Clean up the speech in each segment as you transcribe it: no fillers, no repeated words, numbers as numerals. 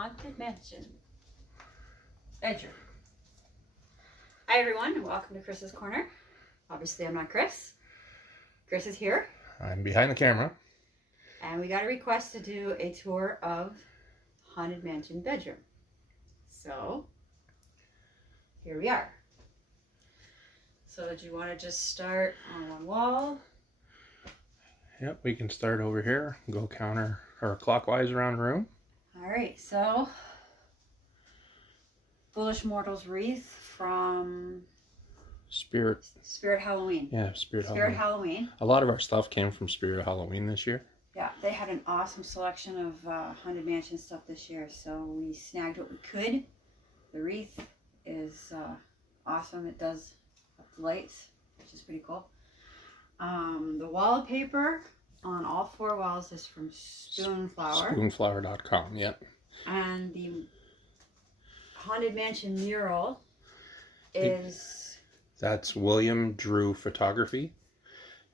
Haunted Mansion bedroom. Hi everyone, and welcome to Chris's Corner. Obviously I'm not Chris. Chris is here. I'm behind the camera. And we got a request to do a tour of Haunted Mansion bedroom. So, here we are. So do you want to just start on one wall? Yep, we can start over here, go counter or clockwise around the room. Alright, so Foolish Mortal's wreath from Spirit Halloween. Yeah, Spirit Halloween. A lot of our stuff came from Spirit Halloween this year. Yeah, they had an awesome selection of Haunted Mansion stuff this year, so we snagged what we could. The wreath is awesome. It does up the lights, which is pretty cool. The wallpaper on all four walls is from Spoonflower. Spoonflower.com, yep. And the Haunted Mansion mural is... That's William Drew Photography.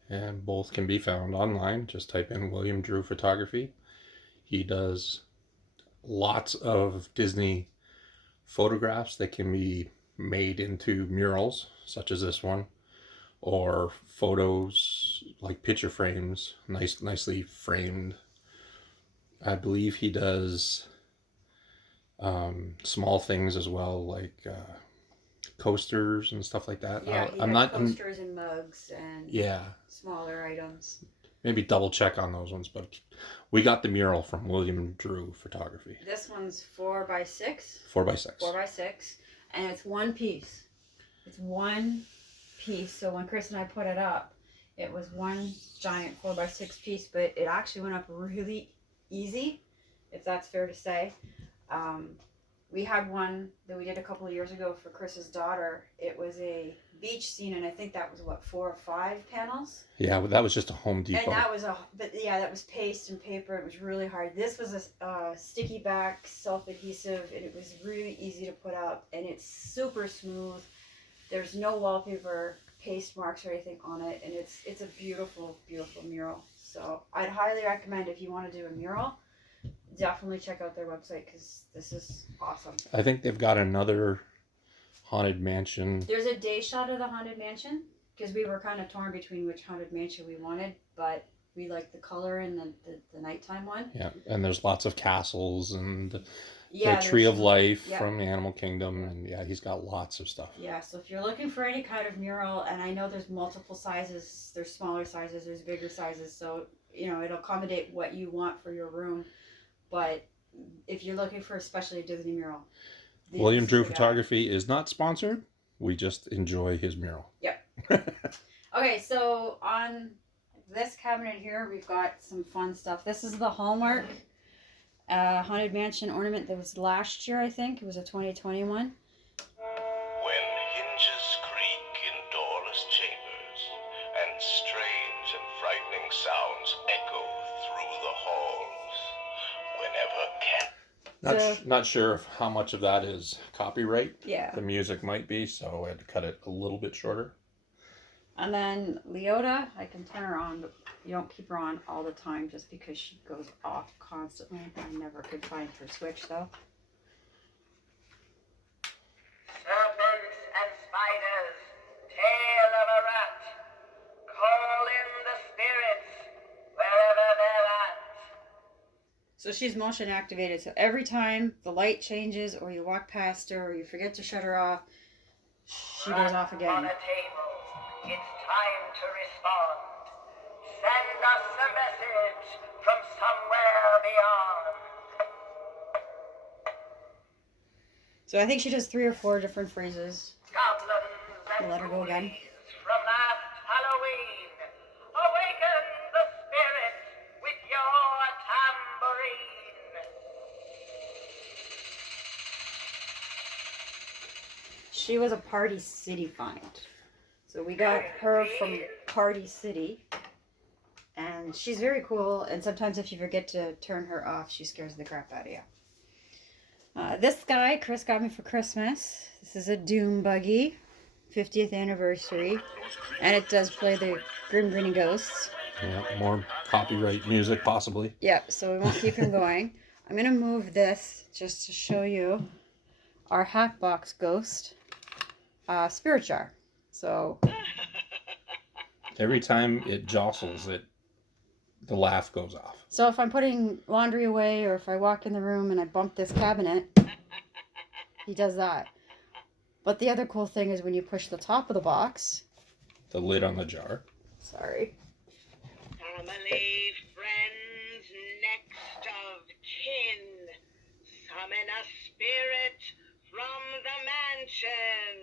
And both can be found online. Just type in William Drew Photography. He does lots of Disney photographs that can be made into murals, such as this one, or photos like picture frames, nicely framed. I believe he does small things as well, like coasters and stuff like that. Yeah, coasters and mugs and smaller items. Maybe double check on those ones, but we got the mural from William Drew Photography. This one's 4x6. 4x6. 4x6, and it's one piece. It's one piece. So when Chris and I put it up, it was one giant 4x6 piece, but it actually went up really easy, if that's fair to say. We had one that we did a couple of years ago for Chris's daughter. It was a beach scene, and I think that was, 4 or 5 panels? Yeah, but that was just a Home Depot. And that was that was paste and paper. It was really hard. This was a sticky back, self-adhesive, and it was really easy to put up, and it's super smooth. There's no wallpaper, paste marks or anything on it, and it's a beautiful, beautiful mural. So I'd highly recommend, if you want to do a mural, definitely check out their website, because this is awesome. I think they've got another Haunted Mansion. There's a day shot of the Haunted Mansion, because we were kind of torn between which Haunted Mansion we wanted, but we liked the color and the nighttime one. Yeah, and there's lots of castles and the Tree of Life from the Animal Kingdom, and he's got lots of stuff. Yeah, so if you're looking for any kind of mural, and I know there's multiple sizes, there's smaller sizes, there's bigger sizes, so it'll accommodate what you want for your room. But if you're looking for especially a Disney mural, William Drew Photography is not sponsored. We just enjoy his mural. Yep. Okay, so on this cabinet here, we've got some fun stuff. This is the Hallmark Haunted Mansion ornament that was last year, I think. It was a 2021. When hinges creak in doorless chambers, and strange and frightening sounds echo through the halls, whenever Not sure of how much of that is copyright. Yeah. The music might be, so I had to cut it a little bit shorter. And then Leota, I can turn her on, but you don't keep her on all the time just because she goes off constantly. I never could find her switch though. Serpents and spiders, tail of a rat, call in the spirits wherever they're at. So she's motion activated, so every time the light changes or you walk past her or you forget to shut her off, she goes off again. On a table, it's time to respond. Send us a message from somewhere beyond. So I think she does 3 or 4 different phrases. Goblins and Let her go again. ghoulies from last Halloween, awaken the spirits with your tambourine. She was a Party City find. So we got her from Party City. And she's very cool, and sometimes if you forget to turn her off, she scares the crap out of you. This guy, Chris got me for Christmas. This is a Doom Buggy, 50th anniversary. And it does play the Grim Grinning Ghosts. Yeah, more copyright music, possibly. Yeah, so we won't keep him going. I'm going to move this just to show you our Hatbox Ghost spirit jar. So Every time it jostles, the laugh goes off. So if I'm putting laundry away or if I walk in the room and I bump this cabinet, he does that. But the other cool thing is when you push the top of the box. The lid on the jar. Sorry. Family, friends, next of kin, summon a spirit from the mansion.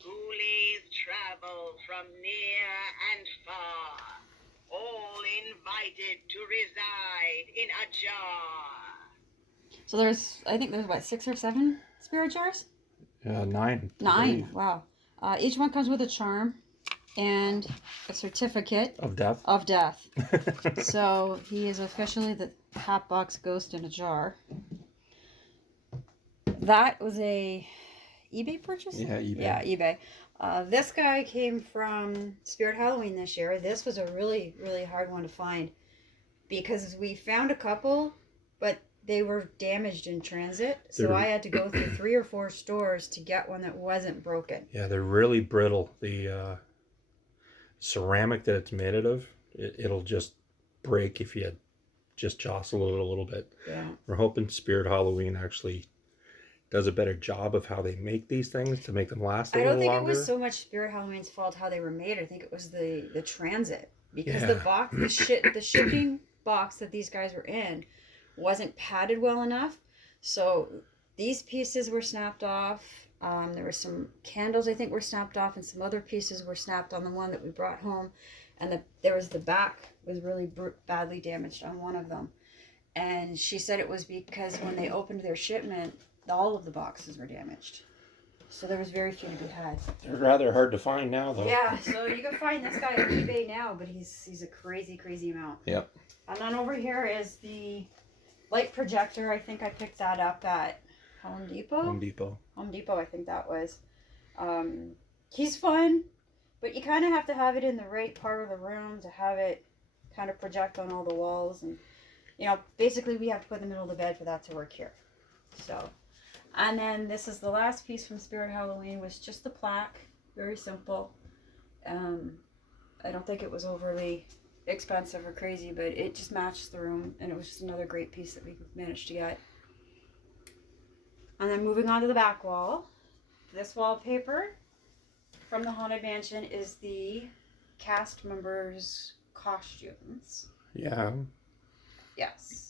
Ghoulies travel from near and far, all invited to reside in a jar. So I think there's what, 6 or 7 spirit jars? 9. 9, wow. Each one comes with a charm and a certificate Of death. of death. So he is officially the Hatbox Ghost in a jar. That was a eBay purchase? Yeah, eBay. Yeah, eBay. This guy came from Spirit Halloween this year. This was a really, really hard one to find because we found a couple, but they were damaged in transit. So I had to go through 3 or 4 stores to get one that wasn't broken. Yeah, they're really brittle. The ceramic that it's made out of, it'll just break if you just jostle it a little bit. Yeah. We're hoping Spirit Halloween actually does a better job of how they make these things to make them last a little longer. I don't think it was so much Spirit Halloween's fault how they were made. I think it was the transit because Yeah. the shipping box that these guys were in wasn't padded well enough. So these pieces were snapped off. There were some candles I think were snapped off, and some other pieces were snapped on the one that we brought home. And there was the back was really badly damaged on one of them. And she said it was because when they opened their shipment, all of the boxes were damaged. So there was very few to be had. They're rather hard to find now, though. Yeah, so you can find this guy on eBay now, but he's a crazy, crazy amount. Yep. And then over here is the light projector. I think I picked that up at Home Depot. Home Depot. Home Depot, I think that was. He's fun, but you kind of have to have it in the right part of the room to have it kind of project on all the walls. And, basically we have to put it in the middle of the bed for that to work here. So, and then this is the last piece from Spirit Halloween, was just the plaque. Very simple. I don't think it was overly expensive or crazy, but it just matched the room, and it was just another great piece that we managed to get. And then moving on to the back wall, this wallpaper from the Haunted Mansion is the cast members' costumes. Yeah. Yes.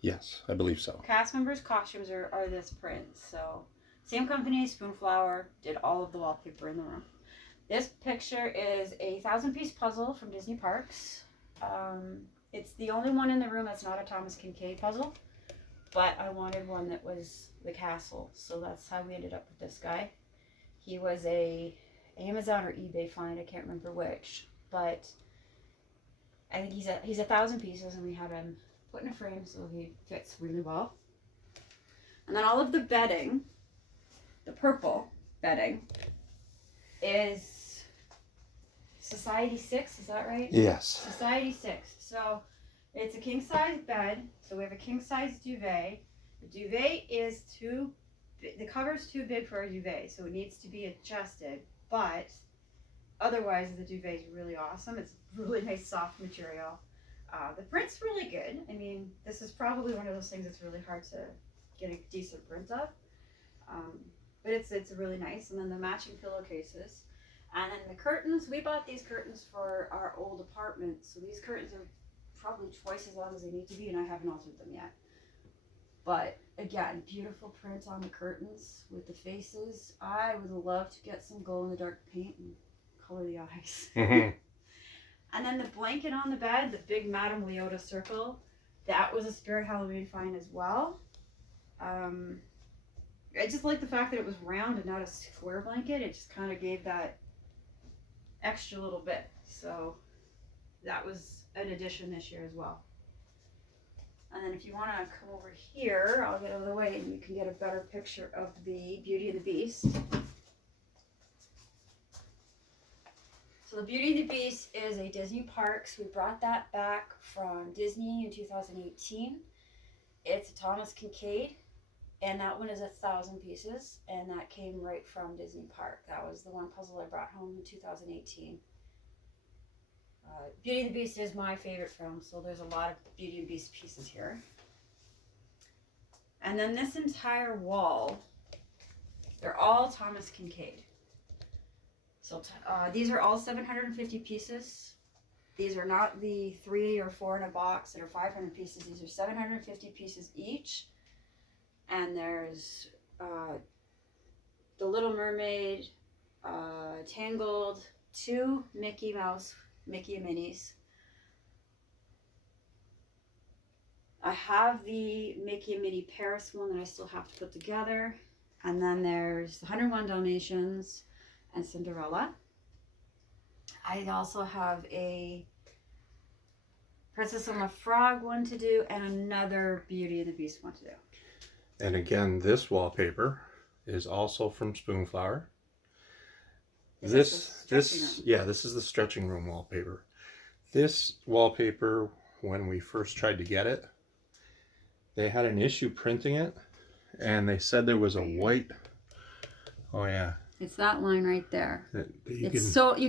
Yes, I believe so. Cast members' costumes are this print. So, same company, Spoonflower, did all of the wallpaper in the room. This picture is a 1,000-piece puzzle from Disney Parks. It's the only one in the room that's not a Thomas Kincaid puzzle, but I wanted one that was the castle, so that's how we ended up with this guy. He was a Amazon or eBay find, I can't remember which, but I think he's 1,000 pieces, and we had him put in a frame so he fits really well. And then all of the bedding, the purple bedding, is Society 6, is that right? Yes. Society 6. So it's a king size bed. So we have a king size duvet. The duvet is the cover's too big for a duvet, so it needs to be adjusted. But otherwise, the duvet is really awesome. It's really nice, soft material. The print's really good. I mean, this is probably one of those things that's really hard to get a decent print of. But it's really nice. And then the matching pillowcases. And then the curtains, we bought these curtains for our old apartment. So these curtains are probably twice as long as they need to be, and I haven't altered them yet. But again, beautiful print on the curtains with the faces. I would love to get some glow-in-the-dark paint and color the eyes. Mm-hmm. And then the blanket on the bed, the big Madame Leota circle, that was a Spirit Halloween find as well. I just like the fact that it was round and not a square blanket. It just kind of gave that extra little bit. So that was an addition this year as well. And then if you want to come over here, I'll get out of the way and you can get a better picture of the Beauty and the Beast. So the Beauty and the Beast is a Disney Parks. We brought that back from Disney in 2018. It's a Thomas Kincaid, and that one is 1,000 pieces, and that came right from Disney Park. That was the one puzzle I brought home in 2018. Beauty and the Beast is my favorite film, so there's a lot of Beauty and the Beast pieces here. And then this entire wall, they're all Thomas Kincaid. So these are all 750 pieces. These are not the 3 or 4 in a box that are 500 pieces. These are 750 pieces each. And there's The Little Mermaid, Tangled, 2 Mickey Minis. I have the Mickey and Minnie Paris one that I still have to put together. And then there's the 101 Dalmatians and Cinderella. I also have a Princess and the Frog one to do and another Beauty and the Beast one to do. And again, this wallpaper is also from Spoonflower. This is the stretching room wallpaper. This wallpaper, when we first tried to get it, they had an issue printing it, and they said there was a white. Oh yeah. It's that line right there. You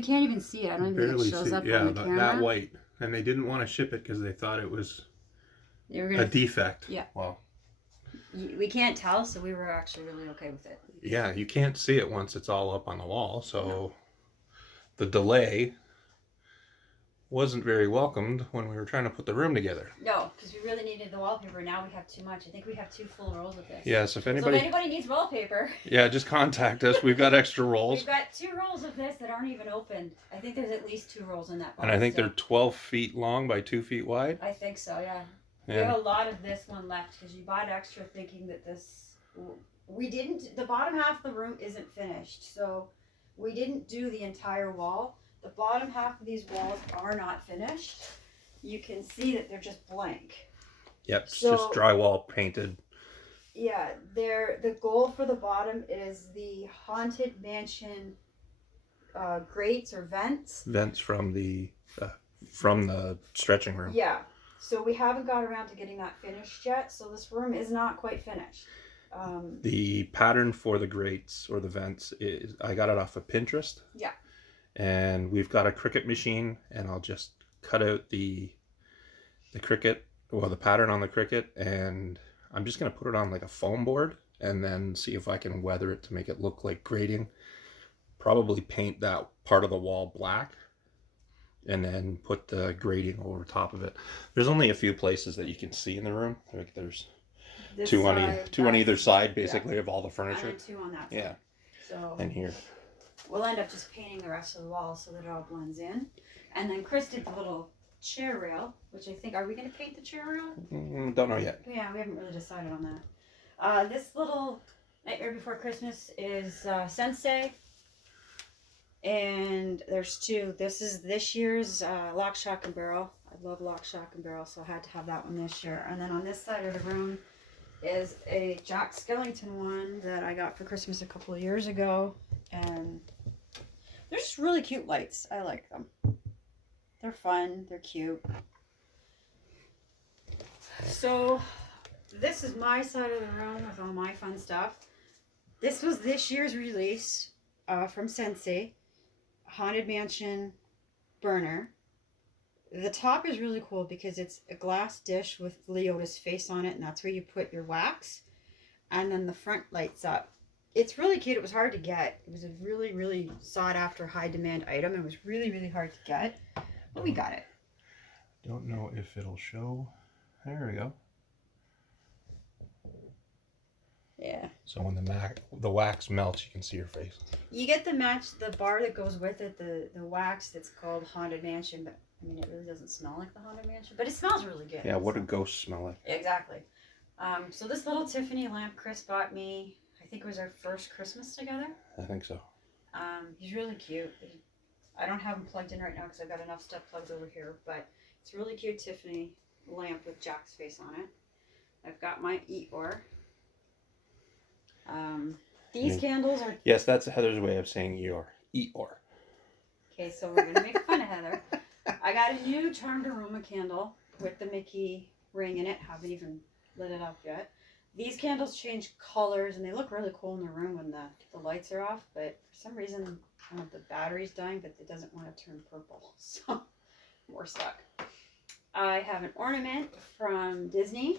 can't even see it. I don't even think it shows up on the camera. That white, and they didn't want to ship it because they thought it was a defect. Yeah. Well, we can't tell, so we were actually really okay with it. Yeah, you can't see it once it's all up on the wall, so the delay wasn't very welcomed when we were trying to put the room together. No, because we really needed the wallpaper. Now we have too much. I think we have 2 full rolls of this. Yes, if So anybody if anybody needs wallpaper, yeah, just contact us. We've got extra rolls. we've got 2 rolls of this that aren't even opened. I think there's at least 2 rolls in that box. And I think so. they're 12 feet long by 2 feet wide. I think so, yeah. We Yeah. have a lot of this one left because you bought extra thinking that this... We didn't... The bottom half of the room isn't finished, so we didn't do the entire wall. The bottom half of these walls are not finished. You can see that they're just blank. Yep, it's So- just drywall painted. Yeah, the goal for the bottom is the Haunted Mansion grates or vents. Vents from the stretching room. Yeah, so we haven't got around to getting that finished yet, so this room is not quite finished. The pattern for the grates or the vents is, I got it off of Pinterest. Yeah. And we've got a Cricut machine, and I'll just cut out the Cricut, well, the pattern on the Cricut, and I'm just going to put it on like a foam board and then see if I can weather it to make it look like grating. Probably paint that part of the wall black and then put the grating over top of it. There's only a few places that you can see in the room. Like there's This two on side, either side, yeah. basically, of all the furniture. And then 2 on that side. Yeah, So and here. we'll end up just painting the rest of the wall so that it all blends in. And then Chris did the little chair rail, which I think, are we going to paint the chair rail? Don't know yet. Yeah, we haven't really decided on that. This little Nightmare Before Christmas is Sensei. And there's 2. This is this year's Lock, Shock, and Barrel. I love Lock, Shock, and Barrel, so I had to have that one this year. And then on this side of the room is a Jack Skellington one that I got for Christmas a couple of years ago. And they're just really cute lights. I like them. They're fun. They're cute. So this is my side of the room with all my fun stuff. This was this year's release from Sensei. Haunted Mansion burner. The top is really cool because it's a glass dish with Leota's face on it, and that's where you put your wax. And then the front lights up. It's really cute. It was hard to get. It was a really, really sought after, high demand item. It was really, really hard to get, but we got it. Don't know if it'll show. There we go. Yeah. So when the wax melts, you can see your face. You get the bar that goes with it, the wax that's called Haunted Mansion, but I mean, it really doesn't smell like the Haunted Mansion, but it smells really good. Yeah, what do ghosts smell like? Exactly. So this little Tiffany lamp Chris bought me, I think it was our first Christmas together. I think so. He's really cute. I don't have him plugged in right now because I've got enough stuff plugged over here, but it's a really cute Tiffany lamp with Jack's face on it. I've got my Eeyore. These candles are... Yes, that's Heather's way of saying Eeyore. Eeyore. Okay, so we're going to make fun of Heather. I got a new Charmed Aroma candle with the Mickey ring in it. Haven't even lit it up yet. These candles change colors and they look really cool in the room when the lights are off, but for some reason, I don't know if the battery's dying, but it doesn't want to turn purple, so we're stuck. I have an ornament from Disney.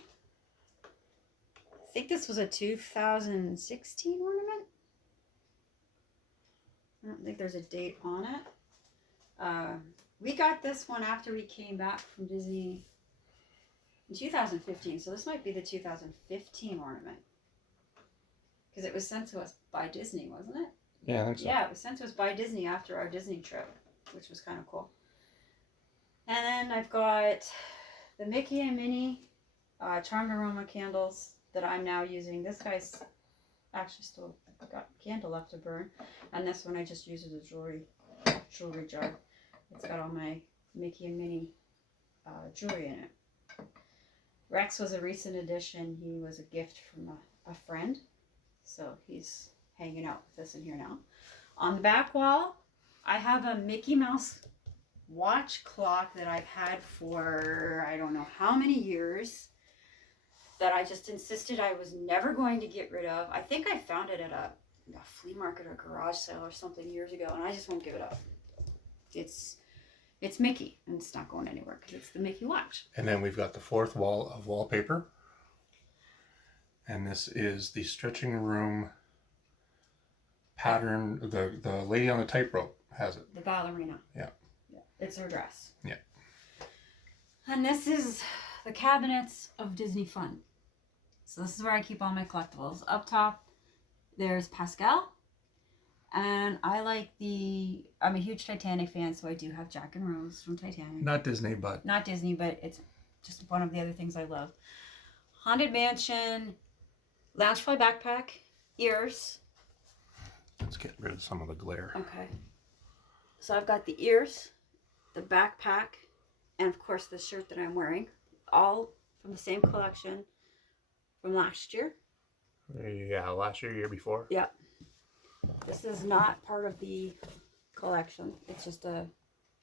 I think this was a 2016 ornament. I don't think there's a date on it. We got this one after we came back from Disney in 2015, so this might be the 2015 ornament. Because it was sent to us by Disney, wasn't it? Yeah, I think so. Yeah, it was sent to us by Disney after our Disney trip, which was kind of cool. And then I've got the Mickey and Minnie Charmed Aroma candles that I'm now using. This guy's actually still got candle left to burn. And this one I just use as a jewelry jar. It's got all my Mickey and Minnie jewelry in it. Rex was a recent addition. He was a gift from a friend. So he's hanging out with us in here now. On the back wall, I have a Mickey Mouse watch clock that I've had for I don't know how many years, that I just insisted I was never going to get rid of. I think I found it at a flea market or garage sale or something years ago, and I just won't give it up. It's Mickey, and it's not going anywhere because it's the Mickey watch. And then we've got the fourth wall of wallpaper. And this is the stretching room pattern. The lady on the tightrope has it. The ballerina. Yeah. It's her dress. Yeah. And this is the cabinets of Disney Fun. So this is where I keep all my collectibles. Up top, there's Pascal. And I'm a huge Titanic fan, so I do have Jack and Rose from Titanic. Not Disney, but It's just one of the other things I love. Haunted Mansion, Loungefly backpack, ears. let's get rid of some of the glare. Okay. So I've got the ears, the backpack, and of course the shirt that I'm wearing, all from the same collection from last year. Yeah, last year before. Yep. This is not part of the collection. It's just a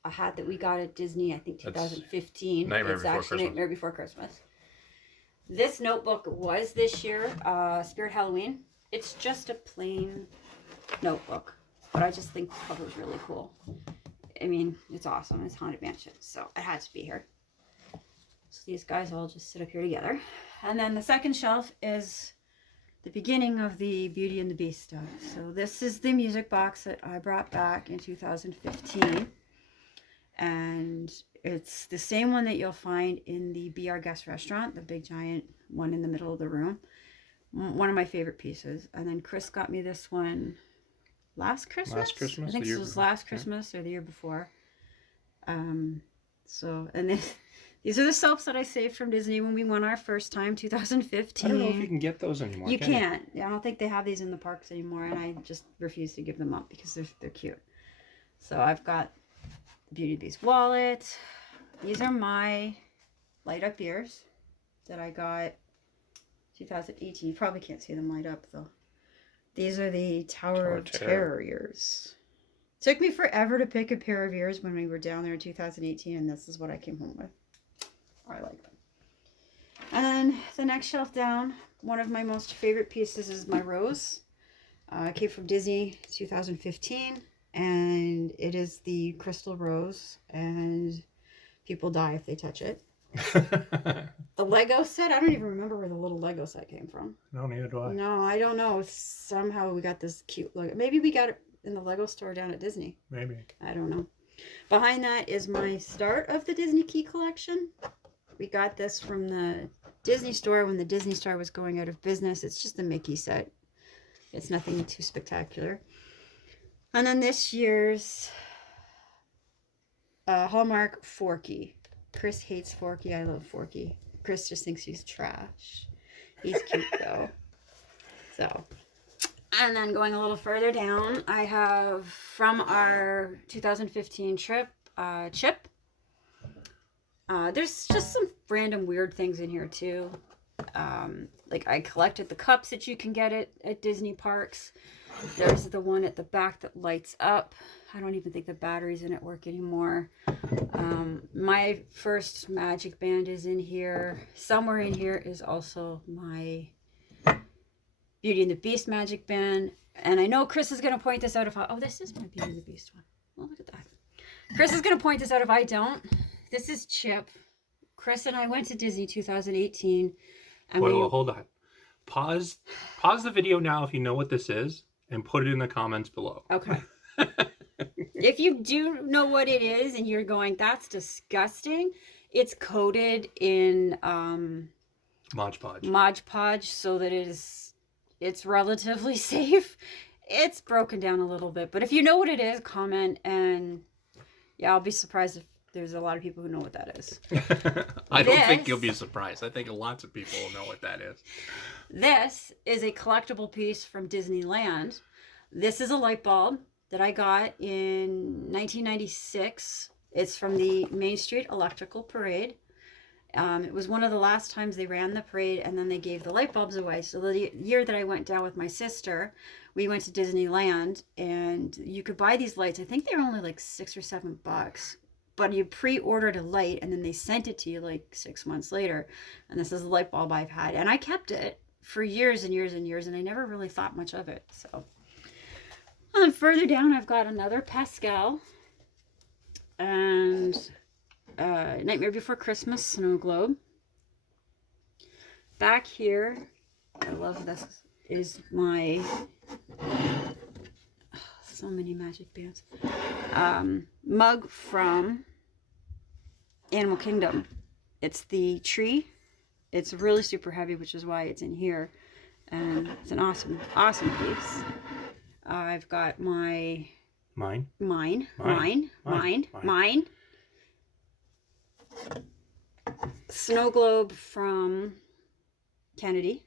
hat that we got at Disney, I think 2015. Nightmare It's Before actually Christmas. Nightmare Before Christmas. This notebook was this year, Spirit Halloween. It's just a plain notebook, but I just think the cover is really cool. I mean, it's awesome. It's Haunted Mansion, so it had to be here. So these guys all just sit up here together. And then the second shelf is the beginning of the Beauty and the Beast stuff. So this is the music box that I brought back in 2015. And it's the same one that you'll find in the Be Our Guest restaurant, the big giant one in the middle of the room. One of my favorite pieces. And then Chris got me this one last Christmas? Last Christmas? I think this was last Christmas or the year before. And then these are the soaps that I saved from Disney when we went our first time, 2015. I don't know if you can get those anymore. You can't. Yeah, I don't think they have these in the parks anymore, and I just refuse to give them up because they're cute. So I've got the Beauty and the Beast wallet. These are my light up ears that I got 2018. You probably can't see them light up though. These are the Tower of Terror ears. Took me forever to pick a pair of ears when we were down there in 2018, and this is what I came home with. I like them. And then the next shelf down, one of my most favorite pieces is my rose. It came from Disney 2015, and it is the crystal rose, and people die if they touch it. The Lego set, I don't even remember where the little Lego set came from. No, neither do I. No, I don't know. Somehow we got this cute Lego. Maybe we got it in the Lego store down at Disney. Maybe. I don't know. Behind that is my start of the Disney key collection. We got this from the Disney store when the Disney store was going out of business. It's just a Mickey set. It's nothing too spectacular. And then this year's Hallmark Forky. Chris hates Forky. I love Forky. Chris just thinks he's trash. He's cute though. So, and then going a little further down, I have from our 2015 trip, Chip. There's just some random weird things in here too. Like I collected the cups that you can get at Disney parks. There's the one at the back that lights up. I don't even think the batteries in it work anymore. My first magic band is in here. Somewhere in here is also my Beauty and the Beast magic band. And I know Chris is going to point this out if I... Oh, this is my Beauty and the Beast one. Oh, look at that. Chris is going to point this out if I don't. This is Chip. Chris and I went to Disney 2018. And Well, hold on. Pause the video now if you know what this is, and put it in the comments below. Okay. If you do know what it is and you're going, that's disgusting, it's coated in Mod Podge. Mod Podge so that it's relatively safe. It's broken down a little bit, but if you know what it is, comment, and yeah, I'll be surprised if there's a lot of people who know what that is. I don't think you'll be surprised. I think lots of people will know what that is. This is a collectible piece from Disneyland. This is a light bulb that I got in 1996. It's from the Main Street Electrical Parade. It was one of the last times they ran the parade, and then they gave the light bulbs away. So the year that I went down with my sister, we went to Disneyland, and you could buy these lights. I think they were only like $6 or $7, but you pre-ordered a light, and then they sent it to you like 6 months later. And this is a light bulb I've had, and I kept it for years and years and years, and I never really thought much of it. So, and further down, I've got another Pascal and Nightmare Before Christmas snow globe. Back here, I love this, is my so many magic bands mug from Animal Kingdom. It's the tree. It's really super heavy, which is why it's in here, and it's an awesome piece. I've got my mine snow globe from Kennedy,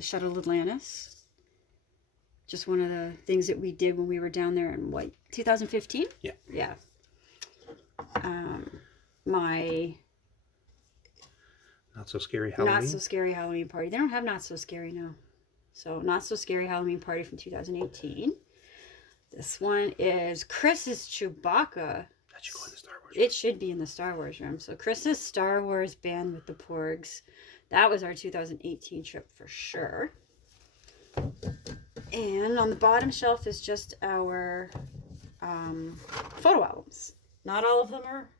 Shuttle Atlantis. Just one of the things that we did when we were down there in 2015? Yeah. My Not So Scary Halloween. Not So Scary Halloween Party. They don't have Not So Scary now. So Not So Scary Halloween Party from 2018. This one is Chris's Chewbacca. That should go in the Star Wars. It should be in the Star Wars room. So Chris's Star Wars band with the Porgs. That was our 2018 trip for sure. And on the bottom shelf is just our photo albums. Not all of them are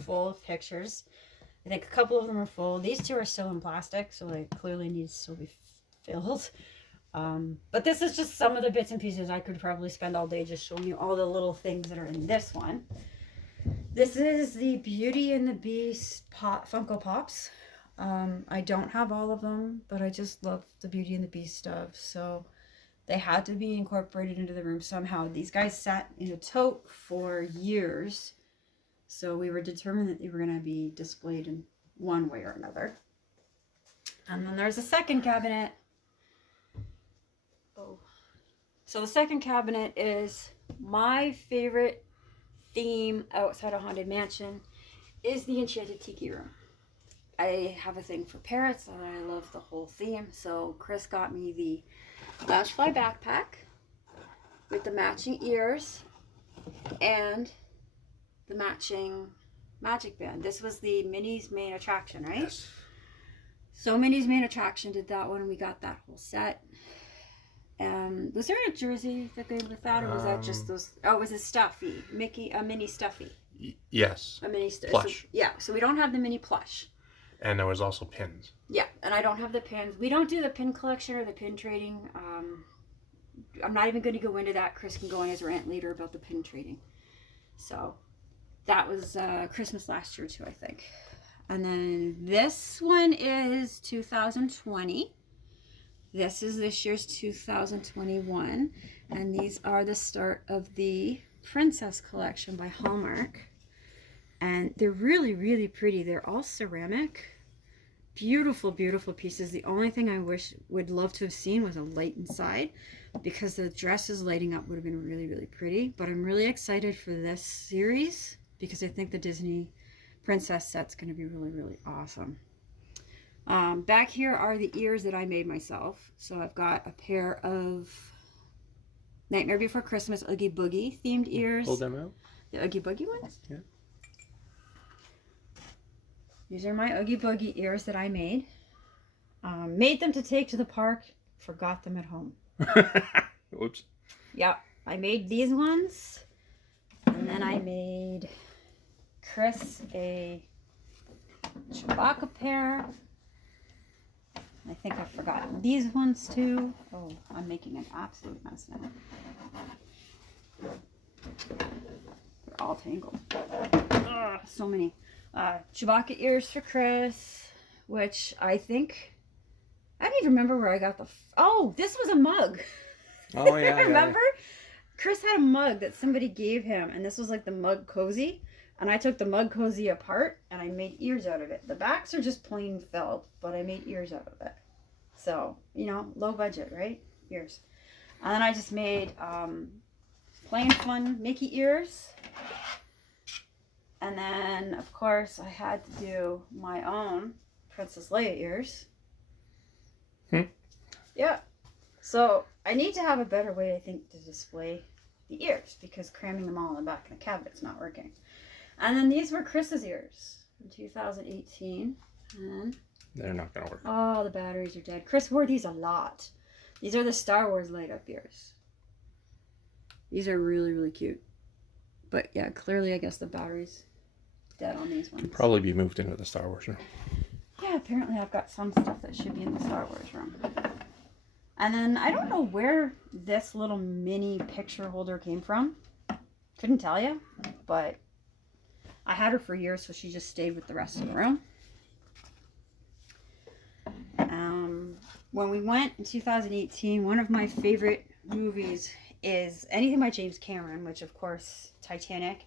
full of pictures. I think a couple of them are full. These two are still in plastic, so they clearly need to still be filled. But this is just some of the bits and pieces. I could probably spend all day just showing you all the little things that are in this one. This is the Beauty and the Beast Funko Pops. I don't have all of them, but I just love the Beauty and the Beast stuff. So they had to be incorporated into the room somehow. These guys sat in a tote for years. So we were determined that they were going to be displayed in one way or another. And then there's a second cabinet. Oh. So the second cabinet is my favorite theme outside of Haunted Mansion is the Enchanted Tiki Room. I have a thing for parrots and I love the whole theme. So Chris got me the Loungefly backpack with the matching ears and the matching magic band. This was the Minnie's main attraction, right? Yes. So Minnie's main attraction did that one, and we got that whole set. Was there a jersey that came with that, or was that just those? Oh, it was a stuffy a mini stuffy. Yes. A mini plush. So, yeah. So we don't have the mini plush. And there was also pins. Yeah, and I don't have the pins. We don't do the pin collection or the pin trading. I'm not even going to go into that. Chris can go on his rant later about the pin trading. So that was Christmas last year too, I think. And then this one is 2020. This is this year's 2021. And these are the start of the Princess Collection by Hallmark. And they're really, really pretty. They're all ceramic. Beautiful, beautiful pieces. The only thing I would love to have seen was a light inside, because the dresses lighting up would have been really, really pretty. But I'm really excited for this series because I think the Disney Princess set's going to be really, really awesome. Back here are the ears that I made myself. So I've got a pair of Nightmare Before Christmas Oogie Boogie themed ears. Hold them out. The Oogie Boogie ones? Yeah. These are my Oogie Boogie ears that I made. Made them to take to the park. Forgot them at home. Whoops. Yep. I made these ones. And then I made Chris a Chewbacca pair. I think I've forgotten these ones too. Oh, I'm making an absolute mess now. They're all tangled. Ugh, so many. Chewbacca ears for Chris, which I think, I don't even remember where I got the, oh, this was a mug. Oh, yeah. Remember? Yeah. Chris had a mug that somebody gave him, and this was like the mug cozy. And I took the mug cozy apart, and I made ears out of it. The backs are just plain felt, but I made ears out of it. So, you know, low budget, right? Ears. And then I just made plain fun Mickey ears. And then, of course, I had to do my own Princess Leia ears. Yeah. So, I need to have a better way, I think, to display the ears, because cramming them all in the back of the cabinet's not working. And then these were Chris's ears in 2018. And they're not going to work. Oh, the batteries are dead. Chris wore these a lot. These are the Star Wars light up ears. These are really, really cute. But yeah, clearly I guess the battery's dead on these ones. Could probably be moved into the Star Wars room. Yeah, apparently I've got some stuff that should be in the Star Wars room. And then I don't know where this little mini picture holder came from. Couldn't tell you, but I had her for years, so she just stayed with the rest of the room. When we went in 2018, one of my favorite movies is anything by James Cameron, which of course Titanic,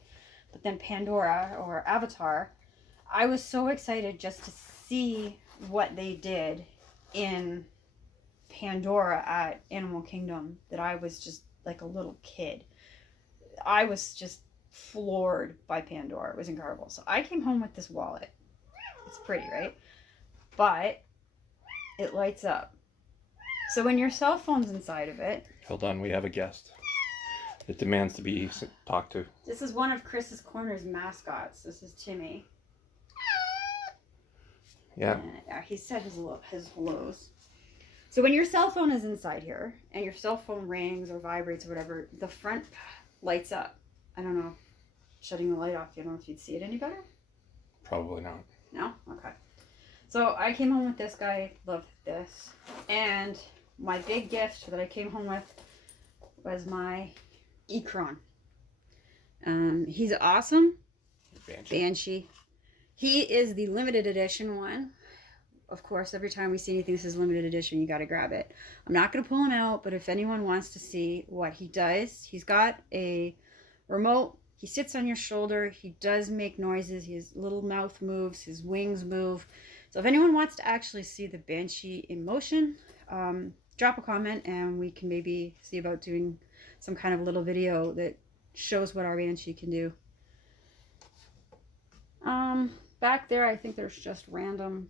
but then Pandora or Avatar. I was so excited just to see what they did in Pandora at Animal Kingdom that I was just like a little kid. I was just floored by Pandora. It was incredible. So I came home with this wallet. It's pretty, right? But it lights up. So when your cell phone's inside of it... Hold on, we have a guest. It demands to be talked to. This is one of Chris's Corner's mascots. This is Timmy. Yeah. And he said his hellos. So when your cell phone is inside here, and your cell phone rings or vibrates or whatever, the front lights up. I don't know. Shutting the light off, you don't know if you'd see it any better? Probably not. No? Okay. So I came home with this guy. Loved this. And my big gift that I came home with was my Ekron. He's awesome. Banshee. He is the limited edition one. Of course, every time we see anything that says limited edition, you got to grab it. I'm not going to pull him out, but if anyone wants to see what he does, he's got a remote. He sits on your shoulder. He does make noises. His little mouth moves. His wings move. So if anyone wants to actually see the Banshee in motion, drop a comment and we can maybe see about doing some kind of little video that shows what our Banshee can do. Back there, I think there's just random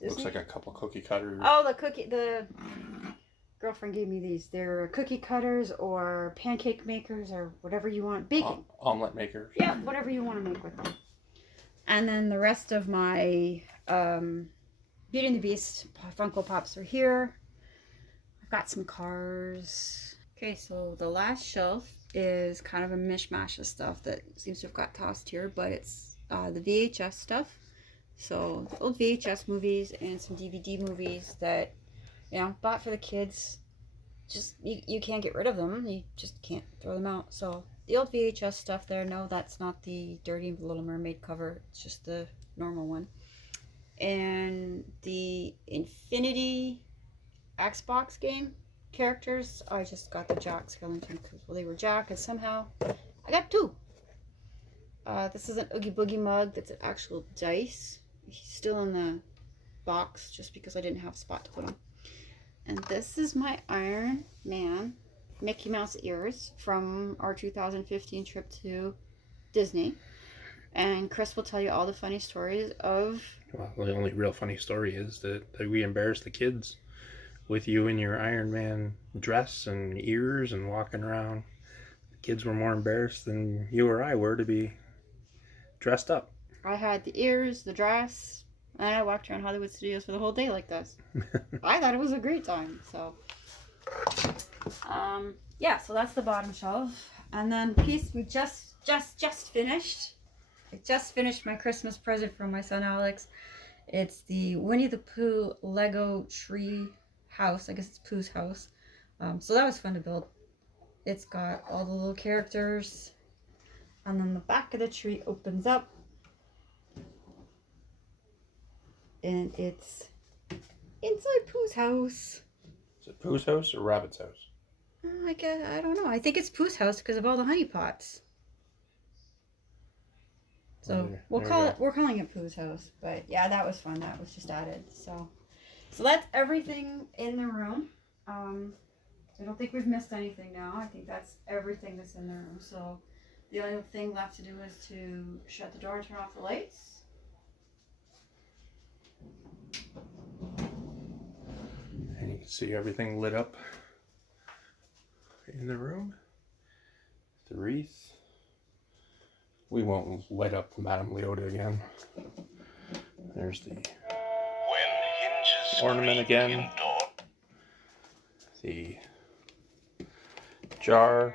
Disney. Looks like a couple cookie cutters. Oh, the girlfriend gave me these. They're cookie cutters or pancake makers or whatever you want. Baking. Omelet makers. Yeah, whatever you want to make with them. And then the rest of my Beauty and the Beast Funko Pops are here. I've got some cars. Okay, so the last shelf is kind of a mishmash of stuff that seems to have got tossed here, but it's the VHS stuff. So the old VHS movies and some DVD movies that, you know, bought for the kids. Just, you can't get rid of them. You just can't throw them out. So the old VHS stuff there, no, that's not the Dirty Little Mermaid cover. It's just the normal one. And the Infinity Xbox game characters, I just got the Jack Skellington because, well, they were Jack, and somehow I got two. This is an Oogie Boogie mug that's an actual dice. He's still in the box just because I didn't have a spot to put him. And this is my Iron Man Mickey Mouse ears from our 2015 trip to Disney. And Chris will tell you all the funny stories of... Well, the only real funny story is that we embarrassed the kids with you in your Iron Man dress and ears and walking around. The kids were more embarrassed than you or I were to be dressed up. I had the ears, the dress, and I walked around Hollywood Studios for the whole day like this. I thought it was a great time. So, yeah. So that's the bottom shelf, and then piece we just finished. I just finished my Christmas present from my son Alex. It's the Winnie the Pooh Lego tree house. I guess it's Pooh's house. So that was fun to build. It's got all the little characters, and then the back of the tree opens up, and it's inside Pooh's house. Is it Pooh's house or Rabbit's house? I guess, I don't know. I think it's Pooh's house because of all the honey pots. So we're calling it Pooh's house. But yeah, that was fun. That was just added. So that's everything in the room. I don't think we've missed anything now. I think that's everything that's in the room. So the only thing left to do is to shut the door, turn off the lights. And you can see everything lit up in the room. The wreath. We won't light up Madame Leota again. There's the ornament again. The jar.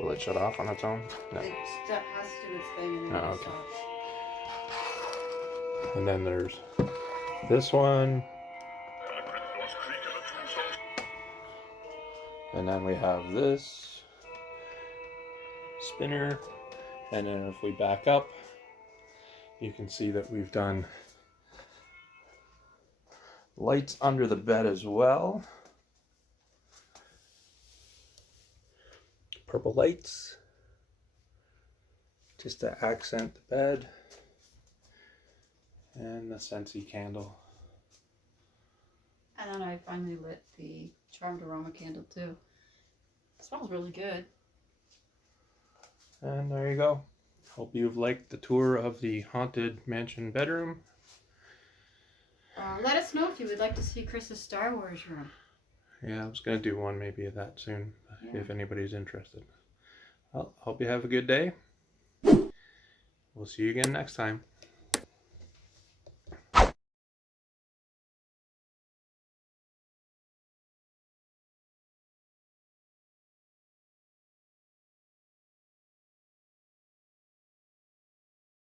Will it shut off on its own? No. It has to do its thing. Oh, okay. And then there's this one. And then we have this spinner. And then if we back up, you can see that we've done lights under the bed as well. Purple lights, just to accent the bed. And the Scentsy candle. And then I finally lit the Charmed Aroma candle too. It smells really good. And there you go. Hope you've liked the tour of the Haunted Mansion bedroom. Let us know if you would like to see Chris's Star Wars room. Yeah, I was going to do one maybe of that soon, if anybody's interested. Well, hope you have a good day. We'll see you again next time.